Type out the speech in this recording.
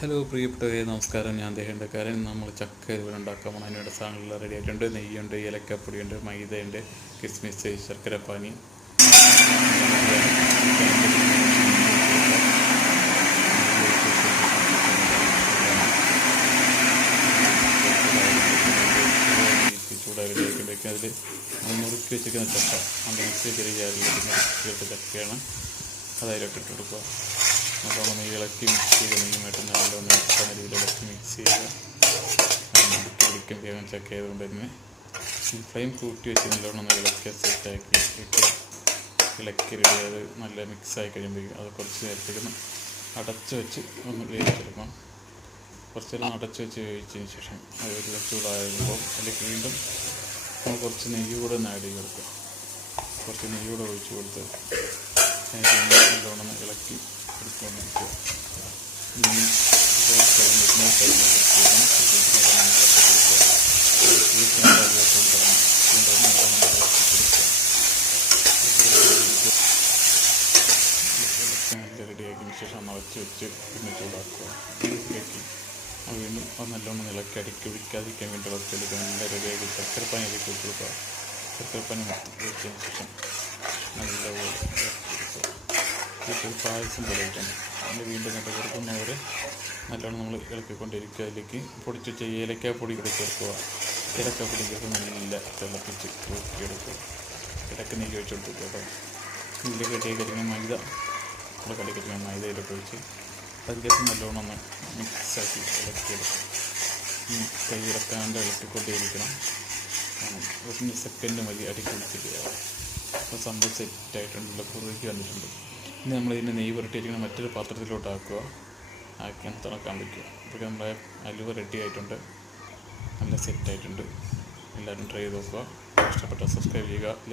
Hello പ്രിയപ്പെട്ടവരെ നമസ്കാരം ഞാൻ ദേഹണ്ടക്കാരൻ നമ്മൾ ചക്ക ഇവിടെ ഉണ്ടാക്കാൻ പോകണം അതിനുള്ള സാധനങ്ങൾ റെഡി ആയിട്ടുണ്ട് നെയ്യുണ്ട് ഇലക്കപ്പൊടിയുണ്ട് മൈദയുണ്ട് കിസ്മിസ് ശർക്കരപ്പാനി പാനി അതിൽ മുറുക്കി വെച്ചിരിക്കുന്ന ചക്ക മിക്സി ചെറിയ ചക്കയാണ് അതായത് ഇട്ടിട്ട് ഇട്ട് കൊടുക്കുക നല്ലോണം ഇളക്കി മിക്സ് ചെയ്ത് നെയ്യുമായിട്ട് നല്ലോണം ഇളക്കുന്ന രീതിയിൽ ഇളക്കി മിക്സ് ചെയ്ത് പിടിക്കും വേഗം ചെക്ക് ചെയ്തുകൊണ്ട് തന്നെ ഈ ഫ്ലെയിം കൂട്ടി വെച്ച് നല്ലോണം ഒന്ന് ഇളക്കി സെറ്റാക്കി ഇട്ട് ഇളക്കി റെഡി അത് നല്ല മിക്സായി കഴിയുമ്പോഴേക്കും അത് കുറച്ച് നേരത്തേക്ക് അടച്ചു വെച്ച് ഒന്ന് വേവിച്ചെടുക്കണം. കുറച്ച് നേരം അടച്ചു വെച്ച് വേവിച്ചതിന് ശേഷം അത് ഒരു ചൂടാകുമ്പോൾ അതിലേക്ക് വീണ്ടും നമ്മൾ കുറച്ച് നെയ്യ് കൂടെ ഒന്ന് ആഡ് ചെയ്ത് കൊടുക്കുക. കുറച്ച് നെയ്യ് കൂടെ ഒഴിച്ച് കൊടുത്ത് അതിന് നല്ലോണം ഒന്ന് ഇളക്കി എടുത്തുകൊണ്ടിരിക്കുക ഇനി കുറച്ച് കഴിഞ്ഞ് കഴിഞ്ഞ് കൊടുക്കണം. ഈ ചെറുതായി കൊടുക്കണം. വീണ്ടും നല്ലോണം ഒന്ന് ഇളക്കി കൊടുക്കുക. ഇളക്കി നല്ല റെഡിയാക്കിയതിന് ശേഷം നിറച്ച് വെച്ച് പിന്നെ ചൂടാക്കുക ഇതിലേക്ക് അത് വീണ്ടും അത് നല്ലോണം ഇളക്കി അടിക്ക് പിടിക്കാതിരിക്കാൻ വേണ്ടി ഇളക്കിയെടുക്കുക നല്ല റെഡിയാക്കി ശർക്കരപ്പാനി അതിലേക്ക് വെച്ച് കൊടുക്കുക ശർക്കരപ്പാനി വെച്ചതിന് ശേഷം നല്ലപോലെ ഇപ്പോൾ പായസം പോലെ ആയിട്ടാണ് അതിന് വീണ്ടും കണ്ട് കൊടുക്കുന്നവരെ നല്ലോണം നമ്മൾ ഇളക്കിക്കൊണ്ടിരിക്കുക. അതിലേക്ക് പൊടിച്ച് വെച്ച ഏലക്ക പൊടി കൂടെ ചേർക്കുക. ഏലക്ക പൊടി ചേർത്ത് നല്ല തിളപ്പിച്ച് ഊറ്റിയെടുക്കുക. ഇടയ്ക്ക് നെയ്യ് വെച്ച് കൊടുത്തു കേട്ടോ. ഇതിലേക്ക് കെട്ടിയ കരിങ്ങ മൈദ നമ്മൾ കടി കരിഞ്ഞ മൈദ ഇതിലൊക്കെ ഒഴിച്ച് അതിലേക്ക് നല്ലോണം ഒന്ന് മിക്സാക്കി ഇളക്കിയെടുക്കും ഈ കൈ ഇളക്കാണ്ട് ഇളക്കിക്കൊണ്ടേയിരിക്കണം. ഒരു സെക്കൻഡ് മതി അടി കുടിച്ചിട്ട് അപ്പോൾ സംഭവം സെറ്റായിട്ടുണ്ടല്ലോ കുറുകി വന്നിട്ടുണ്ട്. ഇനി നമ്മൾ ഇതിന്റെ നെയ്യ് പുരട്ടിയിരിക്കുന്ന മറ്റൊരു പാത്രത്തിലോട്ട് ആക്കുക ആക്കി തിളക്കാൻ വയ്ക്കുക അപ്പോൾ നമ്മുടെ അലുവ റെഡി ആയിട്ടുണ്ട്. നല്ല സെറ്റായിട്ടുണ്ട് എല്ലാവരും ട്രൈ ചെയ്ത് നോക്കുക. ഇഷ്ടപ്പെട്ട സബ്സ്ക്രൈബ് ചെയ്യുക ലൈക്ക്